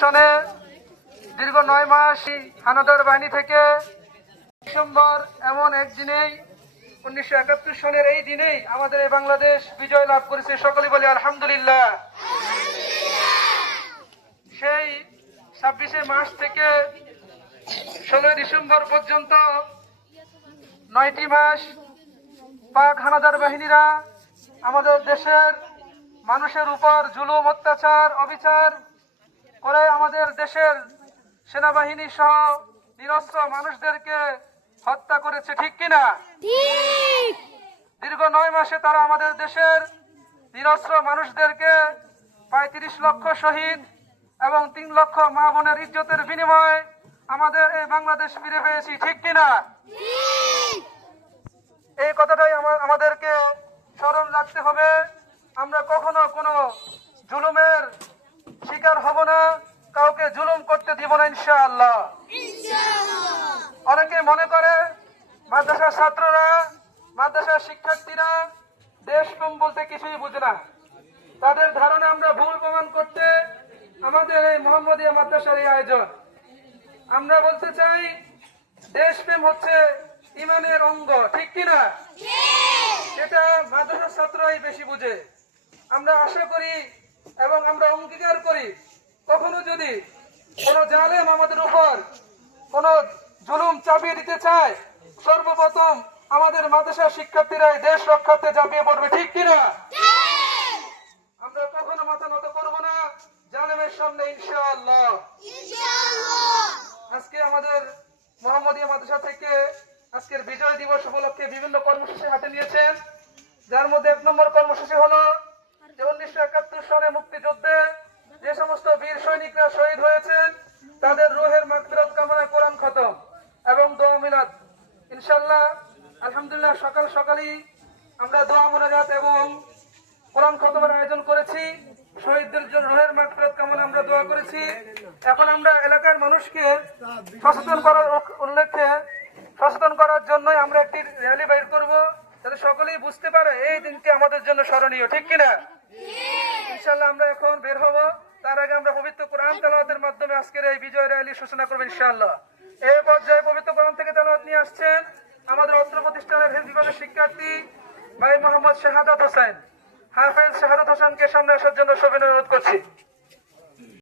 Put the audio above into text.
সনে দীর্ঘ 9 মাস হানাদার বাহিনী থেকে ডিসেম্বর এমন এক দিনেই 1971 সনের এই দিনেই আমাদের এই বাংলাদেশ বিজয় লাভ করেছে। সকলেই বলি আলহামদুলিল্লাহ। সেই 26 মার্চ থেকে 16 ডিসেম্বর পর্যন্ত 9টি মাস পাক হানাদার বাহিনীরা আমাদের দেশের মানুষের উপর জুলুম, অত্যাচার, অবিচার করে আমাদের দেশের সেনাবাহিনী সহ নিরস্ত্র মানুষদেরকে হত্যা করেছে। ঠিক কিনা? দীর্ঘ 9 মাসে তারা আমাদের দেশের নিরস্ত্র মানুষদেরকে 35 লক্ষ শহীদ এবং 3 লক্ষ মা বোনের ইজ্জতের বিনিময়ে আমাদের এই বাংলাদেশ ফিরে পেয়েছি। ঠিক কিনা? এই কথাটাই আমাদেরকে স্মরণ রাখতে হবে। আমরা কখনো কোনো জুলুমের শিকার হব না, কাউকে জুলুম করতে দিব না ইনশাআল্লাহ। অনেকে মনে করে মাদ্রাসার ছাত্ররা, মাদ্রাসার শিক্ষার্থীরা দেশপ্রেম বলতে কিছুই বুঝে না। তাদের ধারণা আমরা ভুল প্রমাণ করতে আমাদের এই মোহাম্মদিয়া মাদ্রাসার এই আয়োজন। আমরা বলতে চাই দেশপ্রেম হচ্ছে ইমানের অঙ্গ। ঠিক কিনা? সেটা মাদ্রাসার ছাত্রই বেশি বুঝে। আমরা আশা করি এবং আমরা অঙ্গীকার করি, কখনো যদি কোনো জালেম আমাদের উপর কোনো জুলুম চাপিয়ে দিতে চায়, সর্বপ্রথম আমাদের মাদ্রাসার শিক্ষার্থীরাই দেশ রক্ষার্থে ঝাঁপিয়ে পড়বে। ঠিক কিনা? আমরা কখনো মাথা নত করব না জালেমের সামনে ইনশাআল্লাহ। আজকে আমাদের মোহাম্মদিয়া মাদ্রাসা থেকে আজকের বিজয় দিবস উপলক্ষে বিভিন্ন কর্মসূচি হাতে নিয়েছেন। যার মধ্যে 1 নম্বর কর্মসূচি হলো যে 1971 সনে মুক্তিযুদ্ধে যে সমস্ত বীর সৈনিকরা শহীদ হয়েছেন তাদের রূহের মাগফিরাত কামনায় কোরআন খতম এবং দোয়া মিলাদ। ইনশাআল্লাহ আলহামদুলিল্লাহ সকাল সকালই আমরা দোয়া মোনাজাত এবং কোরআন খতমের আয়োজন করেছি। শহীদদের জন্য রূহের মাগফিরাত কামনা আমরা দোয়া করেছি। এখন আমরা এলাকার মানুষকে সচেতন করার জন্যই আমরা একটি র্যালি বের করব, যাতে সকলেই বুঝতে পারে এই দিনটি আমাদের জন্য স্মরণীয়। ঠিক কিনা? ইনশাআল্লাহ আমরা এখন বের হব। তার আগে আমরা পবিত্র কোরআন তেলাওয়াতের মাধ্যমে আজকের এই বিজয় র্যালির সূচনা করব ইনশাআল্লাহ। এই পর্যায়ে পবিত্র কোরআন থেকে তেলাওয়াত নিয়ে আসছেন আমাদের অত্র প্রতিষ্ঠানের হিফজ বিভাগের শিক্ষার্থী ভাই মোহাম্মদ শাহাদাত হোসেন। হাফেজ শাহাদাত হোসেনকে সামনে আসার জন্য সবিনয় অনুরোধ করছি।